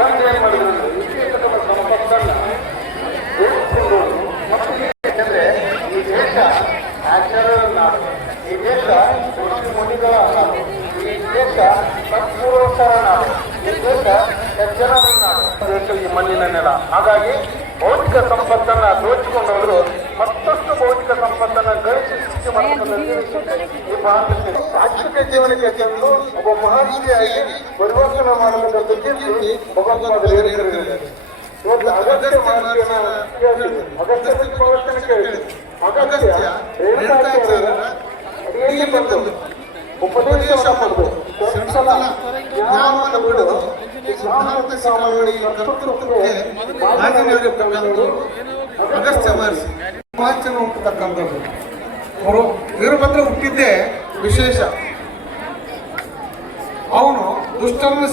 ಒಂದೇನ್ ಮಾಡಿದ್ರು ವಿಶೇಷತಮ ಸಂಪತ್ತನ್ನ ಯಾಕಂದ್ರೆ ಈ ದೇಶ ನ್ಯಾಚುರಲ್ ನಾಡು, ಈ ದೇಶ ಮುನಿಗಳ ನಾಡು, ಈ ದೇಶ ಸತ್ಪುರುಷರ ನಾಡು, ಈ ದೇಶ ಸಜ್ಜನರ ನಾಡು, ದೇಶ ಈ ಮಣ್ಣಿನ ನೆಲ. ಹಾಗಾಗಿ ಭೌತಿಕ ಸಂಪತ್ತನ್ನ ದೋಚಿಕೊಂಡವರು ಮತ್ತಷ್ಟು ಭೌತಿಕ ಸಂಪತ್ತನ್ನ ಗಳಿಸಿ ಸೃಷ್ಟಿ ಮಾಡುವುದರಲ್ಲಿ ಈ ಭಾರತಕ್ಕೆ ಸಾಕ್ಷಿಕ ಜೀವನಕ್ಕೆ ತಂದು ಒಬ್ಬ ಮಹರ್ಷಿಯಾಗಿ ಪರಿವರ್ತನೆ ಮಾಡುವುದಕ್ಕೆ ಕೀರ್ತಿ ಭಗವತ್ಪಾದರಿದ್ದಾರೆ. ಇವತ್ತು ಅಗತ್ಯ ಮಹರ್ಷಿಯನ್ನ ಕೇಳಿದ್ವಿ, ಅಗತ್ಯ ಪ್ರವರ್ತನೆ ಕೇಳಿದ್ವಿ. ಅಗತ್ಯ ಅಡಿಯಲ್ಲಿ ಬಂದು ಉಪದೇಶ ಮಾಡಬೇಕು, ಜ್ಞಾನವನ್ನು ಬಿಡು ಸಿದ್ಧಾಂತ ಸಾಮಾನ್ಯ ಅಗಸ್ತ್ಯ ಮಹರ್ಷಿ ವಾಚನ ಹುಟ್ಟತಕ್ಕಂಥದ್ದು. ಅವರು ವೀರಭದ್ರ ಹುಟ್ಟಿದ್ದೇ ವಿಶೇಷ. ಅವನು ದುಷ್ಟರನ್ನು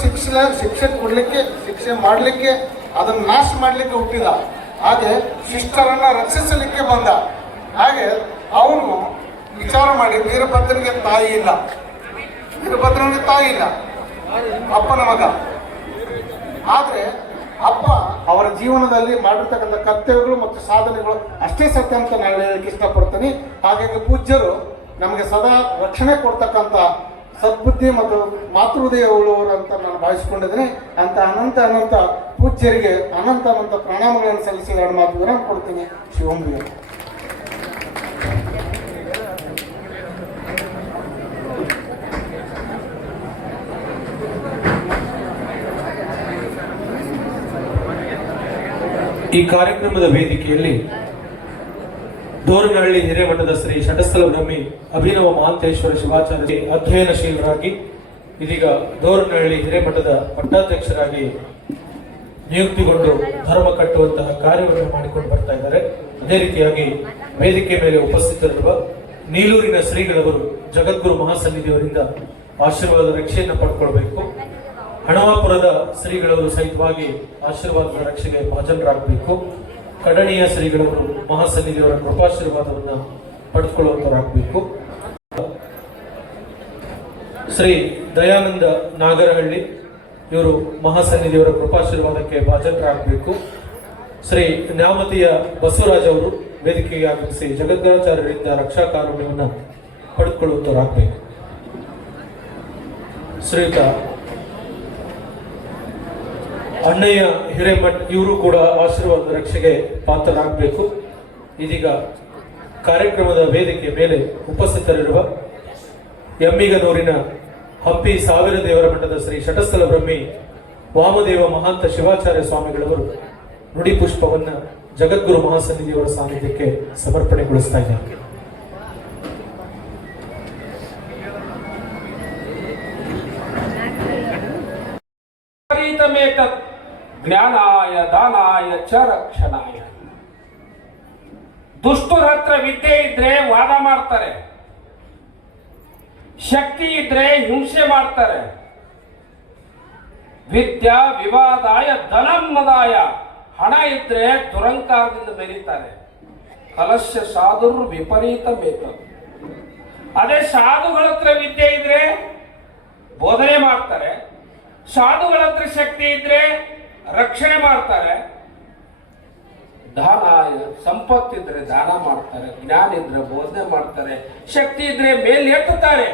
ಶಿಕ್ಷೆ ಕೊಡ್ಲಿಕ್ಕೆ, ಶಿಕ್ಷೆ ಮಾಡಲಿಕ್ಕೆ, ಅದನ್ನು ನಾಶ ಮಾಡಲಿಕ್ಕೆ ಹುಟ್ಟಿದ. ಹಾಗೆ ಶಿಷ್ಟರನ್ನ ರಕ್ಷಿಸಲಿಕ್ಕೆ ಬಂದ. ಹಾಗೆ ಅವನು ವಿಚಾರ ಮಾಡಿ, ವೀರಭದ್ರನಿಗೆ ತಾಯಿ ಇಲ್ಲ, ವೀರಭದ್ರನಿಗೆ ತಾಯಿ ಇಲ್ಲ, ಅಪ್ಪನ ಮಗ. ಆದರೆ ಅಪ್ಪ ಅವರ ಜೀವನದಲ್ಲಿ ಮಾಡಿರ್ತಕ್ಕಂಥ ಕರ್ತವ್ಯಗಳು ಮತ್ತು ಸಾಧನೆಗಳು ಅಷ್ಟೇ ಸತ್ಯ ಅಂತ ನಾನು ಹೇಳಕ್ಕೆ ಇಷ್ಟಪಡ್ತೀನಿ. ಹಾಗಾಗಿ ಪೂಜ್ಯರು ನಮಗೆ ಸದಾ ರಕ್ಷಣೆ ಕೊಡ್ತಕ್ಕಂಥ ಸದ್ಬುದ್ಧಿ ಮತ್ತು ಮಾತೃಹೃದಯ ಉಳ್ಳವರು ಅಂತ ನಾನು ಭಾವಿಸಿಕೊಂಡಿದ್ದೀನಿ. ಅಂತ ಅನಂತ ಪೂಜ್ಯರಿಗೆ ಅನಂತ ಪ್ರಣಾಮಗಳನ್ನು ಸಲ್ಲಿಸಿ ಎರಡು ಮಾತು ವಿರಾಮ ಕೊಡ್ತೀನಿ. ಶಿವಂಬಿಗೆ ಈ ಕಾರ್ಯಕ್ರಮದ ವೇದಿಕೆಯಲ್ಲಿ ದೋರನಹಳ್ಳಿ ಹಿರೇಮಠದ ಶ್ರೀ ಷಟಸ್ಥಲ ಬ್ರಹ್ಮಿ ಅಭಿನವ ಮಹಾಂತೇಶ್ವರ ಶಿವಾಚಾರ್ಯ ಅಧ್ಯಯನಶೀಲರಾಗಿ ಇದೀಗ ದೋರನಹಳ್ಳಿ ಹಿರೇಮಠದ ಪಟ್ಟಾಧ್ಯಕ್ಷರಾಗಿ ನಿಯುಕ್ತಿಗೊಂಡು ಧರ್ಮ ಕಟ್ಟುವಂತಹ ಕಾರ್ಯವನ್ನು ಮಾಡಿಕೊಂಡು ಬರ್ತಾ ಇದ್ದಾರೆ. ಅದೇ ರೀತಿಯಾಗಿ ವೇದಿಕೆ ಮೇಲೆ ಉಪಸ್ಥಿತರಿರುವ ನೀಲೂರಿನ ಶ್ರೀಗಳವರು ಜಗದ್ಗುರು ಮಹಾಸನ್ನಿಧಿಯವರಿಂದ ಆಶೀರ್ವಾದ ರಕ್ಷೆಯನ್ನು ಪಡ್ಕೊಳ್ಬೇಕು. ಹಣವಾಪುರದ ಶ್ರೀಗಳವರು ಸಹಿತವಾಗಿ ಆಶೀರ್ವಾದದ ರಕ್ಷೆಗೆ ಭಾಜನರಾಗಬೇಕು. ಕಡಣಿಯ ಶ್ರೀಗಳವರು ಮಹಾಸನ್ನಿಧಿಯವರ ಕೃಪಾಶೀರ್ವಾದವನ್ನು ಪಡೆದುಕೊಳ್ಳುವಂತರಾಗಬೇಕು. ಶ್ರೀ ದಯಾನಂದ ನಾಗರಹಳ್ಳಿ ಇವರು ಮಹಾಸನ್ನಿಧಿಯವರ ಕೃಪಾಶೀರ್ವಾದಕ್ಕೆ ಭಾಜನರಾಗಬೇಕು. ಶ್ರೀ ನ್ಯಾಮತಿಯ ಬಸವರಾಜ್ ಅವರು ವೇದಿಕೆಗೆ ಆಗಮಿಸಿ ಜಗದ್ಗುರಾಚಾರ್ಯರಿಂದ ರಕ್ಷಾ ಕಾರುಣ್ಯವನ್ನು ಪಡೆದುಕೊಳ್ಳುವಂತರಾಗಬೇಕು. ಶ್ರೀಯುತ ಅಣ್ಣಯ್ಯ ಹಿರೇಮಠ್ ಇವರು ಕೂಡ ಆಶೀರ್ವಾದ ರಕ್ಷೆಗೆ ಪಾತ್ರರಾಗಬೇಕು. ಇದೀಗ ಕಾರ್ಯಕ್ರಮದ ವೇದಿಕೆ ಮೇಲೆ ಉಪಸ್ಥಿತರಿರುವ ಎಮ್ಮಿಗನೂರಿನ ಹಂಪಿ ಸಾವಿರ ದೇವರ ಮಠದ ಶ್ರೀ ಷಟಸ್ಥಲ ಬ್ರಹ್ಮಿ ವಾಮದೇವ ಮಹಾಂತ ಶಿವಾಚಾರ್ಯ ಸ್ವಾಮಿಗಳವರು ನುಡಿ ಪುಷ್ಪವನ್ನು ಜಗದ್ಗುರು ಮಹಾಸನ್ನಿಧಿಯವರ ಸಾನ್ನಿಧ್ಯಕ್ಕೆ ಸಮರ್ಪಣೆಗೊಳಿಸ್ತಾ ಇದ್ದಾರೆ. ಜ್ಞಾನಾಯ ದಾನಾಯ ಚ ರಕ್ಷಣಾಯ. ದುಷ್ಟರ ಹತ್ರ ವಿದ್ಯೆ ಇದ್ರೆ ವಾದ ಮಾಡ್ತಾರೆ, ಶಕ್ತಿ ಇದ್ರೆ ಹಿಂಸೆ ಮಾಡ್ತಾರೆ. ವಿದ್ಯಾ ವಿವಾದಾಯ ಧನಮ್ಮದಾಯ, ಹಣ ಇದ್ರೆ ದುರಂಕಾರದಿಂದ ಬೆರೀತಾರೆ. ಕಲಶ ಸಾಧುರು ವಿಪರೀತ ಮೇತ. ಅದೇ ಸಾಧುಗಳ ಹತ್ರ ವಿದ್ಯೆ ಇದ್ರೆ ಬೋಧನೆ ಮಾಡ್ತಾರೆ, ಸಾಧುಗಳ ಹತ್ರ ಶಕ್ತಿ ಇದ್ರೆ ರಕ್ಷಣೆ ಮಾಡ್ತಾರೆ. ದಾನ ಸಂಪತ್ತಿದ್ರೆ ದಾನ ಮಾಡ್ತಾರೆ, ಜ್ಞಾನ ಇದ್ರೆ ಬೋಧನೆ ಮಾಡ್ತಾರೆ, ಶಕ್ತಿ ಇದ್ರೆ ಮೇಲೆತ್ತುತ್ತಾರೆ.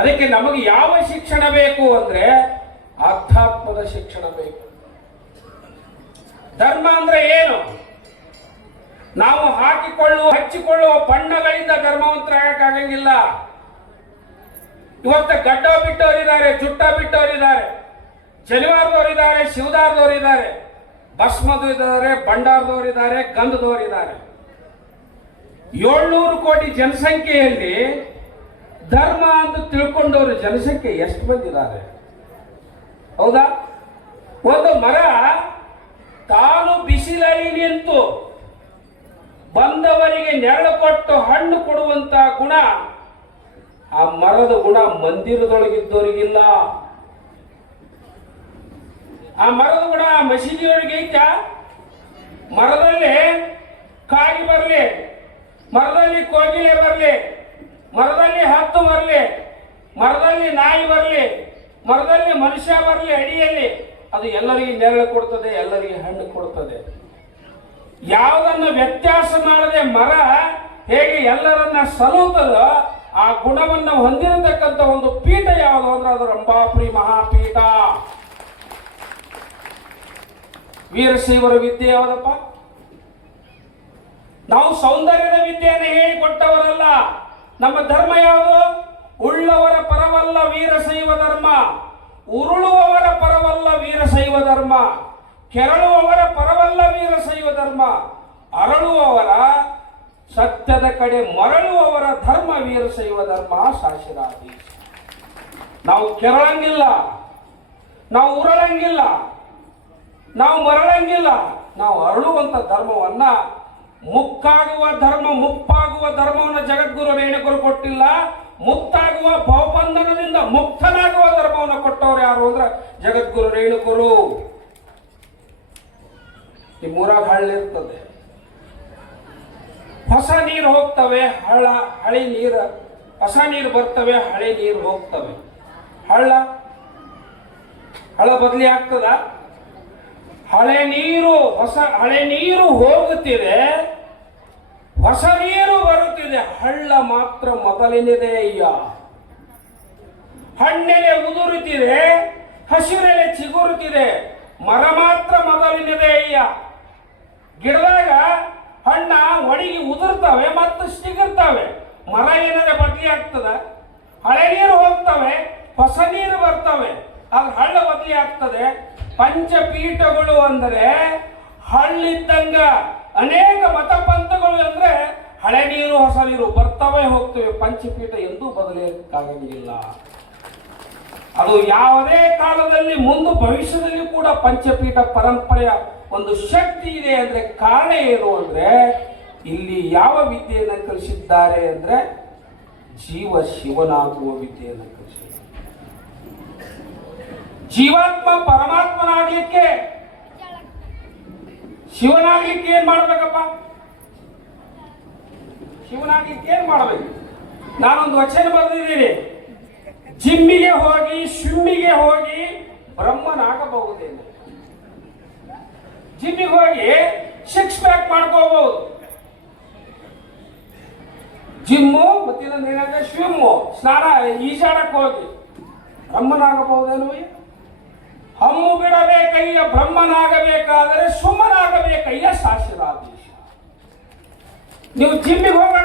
ಅದಕ್ಕೆ ನಮಗೆ ಯಾವ ಶಿಕ್ಷಣ ಬೇಕು ಅಂದ್ರೆ ಆಧ್ಯಾತ್ಮದ ಶಿಕ್ಷಣ ಬೇಕು. ಧರ್ಮ ಅಂದ್ರೆ ಏನು? ನಾವು ಹಚ್ಚಿಕೊಳ್ಳುವ ಬಣ್ಣಗಳಿಂದ ಧರ್ಮವಂತರಾಗಕ್ಕಾಗಂಗಿಲ್ಲ. ಇವತ್ತು ಗಡ್ಡ ಬಿಟ್ಟವರಿದ್ದಾರೆ, ಜುಟ್ಟ ಬಿಟ್ಟವರಿದ್ದಾರೆ, ಶನಿವಾರದವರಿದ್ದಾರೆ, ಶಿವದಾರದವರಿದ್ದಾರೆ, ಭಸ್ಮದವರಿದ್ದಾರೆ, ಭಂಡಾರದವರಿದ್ದಾರೆ, ಗಂಧದವರಿದ್ದಾರೆ. 700 ಕೋಟಿ ಜನಸಂಖ್ಯೆಯಲ್ಲಿ ಧರ್ಮ ಅಂತ ತಿಳ್ಕೊಂಡವರು ಜನಸಂಖ್ಯೆ ಎಷ್ಟು ಬಂದಿದ್ದಾರೆ? ಹೌದಾ? ಒಂದು ಮರ ತಾನು ಬಿಸಿಲಲ್ಲಿ ನಿಂತು ಬಂದವರಿಗೆ ನೆರಳು ಕೊಟ್ಟು ಹಣ್ಣು ಕೊಡುವಂತ ಗುಣ ಆ ಮರದ ಗುಣ ಮಂದಿರದೊಳಗಿದ್ದವರಿಗಿಲ್ಲ. ಆ ಮರದ ಗುಣ ಮಸೀದಿಯೊಳಗೆ ಐತ. ಮರದಲ್ಲಿ ಕಾಗಿ ಬರಲಿ, ಮರದಲ್ಲಿ ಕೋಗಿಲೆ ಬರಲಿ, ಮರದಲ್ಲಿ ಹತ್ತು ಬರಲಿ, ಮರದಲ್ಲಿ ನಾಯಿ ಬರಲಿ, ಮರದಲ್ಲಿ ಮನುಷ್ಯ ಬರಲಿ, ಅಡಿಯಲ್ಲಿ ಅದು ಎಲ್ಲರಿಗೆ ನೆರಳು ಕೊಡ್ತದೆ, ಎಲ್ಲರಿಗೆ ಹಣ್ಣು ಕೊಡ್ತದೆ. ಯಾವುದನ್ನು ವ್ಯತ್ಯಾಸ ಮಾಡದೆ ಮರ ಹೇಗೆ ಎಲ್ಲರನ್ನ ಸಲುತ್ತದೋ ಆ ಗುಣವನ್ನು ಹೊಂದಿರತಕ್ಕಂಥ ಒಂದು ಪೀಠ ಯಾವುದು ಅಂದ್ರೆ ಅದು ರಂಭಾಪುರಿ ಮಹಾಪೀಠ. ವೀರಶೈವರ ವಿದ್ಯೆ ಯಾವುದಪ್ಪ? ನಾವು ಸೌಂದರ್ಯದ ವಿದ್ಯೆಯನ್ನು ಹೇಳಿಕೊಟ್ಟವರಲ್ಲ. ನಮ್ಮ ಧರ್ಮ ಯಾವುದು? ಉಳ್ಳವರ ಪರವಲ್ಲ ವೀರಶೈವ ಧರ್ಮ, ಉರುಳುವವರ ಪರವಲ್ಲ ವೀರಶೈವ ಧರ್ಮ, ಕೆರಳುವವರ ಪರವಲ್ಲ ವೀರಶೈವ ಧರ್ಮ, ಅರಳುವವರ ಸತ್ಯದ ಕಡೆ ಮರಳುವವರ ಧರ್ಮ ವೀರಶೈವ ಧರ್ಮ ಶಾಸನಾಧೀಶ. ನಾವು ಕೆರಳಂಗಿಲ್ಲ, ನಾವು ಉರಳಂಗಿಲ್ಲ, ನಾವು ಮರಳಂಗಿಲ್ಲ, ನಾವು ಅರಳುವಂತ ಧರ್ಮವನ್ನ, ಮುಕ್ಕಾಗುವ ಧರ್ಮ ಮುಪ್ಪಾಗುವ ಧರ್ಮವನ್ನು ಜಗದ್ಗುರು ರೇಣುಕರು ಕೊಟ್ಟಿಲ್ಲ. ಮುಕ್ತಾಗುವ ಭವಬಂಧನದಿಂದ ಮುಕ್ತನಾಗುವ ಧರ್ಮವನ್ನು ಕೊಟ್ಟವ್ರು ಯಾರು ಅಂದ್ರೆ ಜಗದ್ಗುರು ರೇಣುಕರು. ನಿಮ್ಮೂರಾಗ ಹಳ್ಳಿ ಇರ್ತದೆ, ಹೊಸ ನೀರು ಹೋಗ್ತವೆ, ಹಳಿ ನೀರು, ಹೊಸ ನೀರು ಬರ್ತವೆ, ಹಳೆ ನೀರು ಹೋಗ್ತವೆ. ಹಳ ಬದಲಿ ಆಗ್ತದ? ಹಳೆ ನೀರು ಹೋಗುತ್ತಿದೆ, ಹೊಸ ನೀರು ಬರುತ್ತಿದೆ, ಹಳ್ಳ ಮಾತ್ರ ಮೊದಲಿನಿದೆ ಅಯ್ಯ. ಹಣ್ಣೆಲೆ ಉದುರುತ್ತಿದೆ, ಹಸಿರೆಲೆ ಚಿಗುರುತ್ತಿದೆ, ಮರ ಮಾತ್ರ ಮೊದಲಿನಿದೆ ಅಯ್ಯ. ಗಿಡದಾಗ ಹಣ್ಣ ಒಣಗಿ ಉದುರ್ತವೆ ಮತ್ತು ಸಿಗುತ್ತವೆ, ಮರ ಏನಾದ್ರೆ ಬದಲಿ ಆಗ್ತದ? ಹಳೆ ನೀರು ಹೋಗ್ತವೆ, ಹೊಸ ನೀರು ಬರ್ತವೆ, ಅದು ಹಳ್ಳ ಬದಲಿ ಆಗ್ತದೆ. ಪಂಚಪೀಠಗಳು ಅಂದರೆ ಹಳ್ಳಿದ್ದಂಗ, ಅನೇಕ ಮತಪಂಥಗಳು ಅಂದ್ರೆ ಹಳೆ ನೀರು ಹೊಸ ನೀರು ಬರ್ತವೆ ಹೋಗ್ತವೆ. ಪಂಚಪೀಠ ಎಂದೂ ಬದಲಾಗಲಿಲ್ಲ. ಅದು ಯಾವುದೇ ಕಾಲದಲ್ಲಿ ಮುಂದೆ ಭವಿಷ್ಯದಲ್ಲಿ ಕೂಡ ಪಂಚಪೀಠ ಪರಂಪರೆಯ ಒಂದು ಶಕ್ತಿ ಇದೆ ಅಂದ್ರೆ ಕಾರಣ ಏನು ಅಂದ್ರೆ ಇಲ್ಲಿ ಯಾವ ವಿದ್ಯೆಯನ್ನು ಕಲಿಸಿದ್ದಾರೆ ಅಂದ್ರೆ ಜೀವ ಶಿವನಾಗುವ ವಿದ್ಯೆಯನ್ನು ಕಲಿಸಿದ್ದಾರೆ. ಜೀವಾತ್ಮ ಪರಮಾತ್ಮನಾಗ್ಲಿಕ್ಕೆ, ಶಿವನಾಗ್ಲಿಕ್ಕೆ ಏನ್ ಮಾಡ್ಬೇಕಪ್ಪ? ಶಿವನಾಗ್ಲಿಕ್ಕೆ ಏನ್ ಮಾಡ್ಬೇಕು? ನಾನೊಂದು ವಚನ ಬರೆದಿದ್ದೀನಿ, ಜಿಮ್ಮಿಗೆ ಹೋಗಿ ಸ್ವಿಮ್ಮಿಗೆ ಹೋಗಿ ಬ್ರಹ್ಮನಾಗಬಹುದೇನು? ಜಿಮ್ಮಿಗೆ ಹೋಗಿ 6 ಪ್ಯಾಕ್ ಮಾಡ್ಕೋಬಹುದು, ಜಿಮ್ಮು ಮತ್ತೆ ಸ್ವಿಮ್ಮು, ಸ್ನಾನ ಈಜಾಡಕ್ ಹೋಗಿ ಬ್ರಹ್ಮನಾಗಬಹುದೇನು? ಹಮ್ಮು ಬಿಡಬೇಕಯ್ಯ ಬ್ರಹ್ಮನಾಗಬೇಕಾದರೆ ಸುಮ್ಮನಾಗಬೇಕಯ್ಯ ಶಾಸನಾಧೀಶ. ನೀವು ಜಿಮ್ಮಿಗೆ ಹೋಗ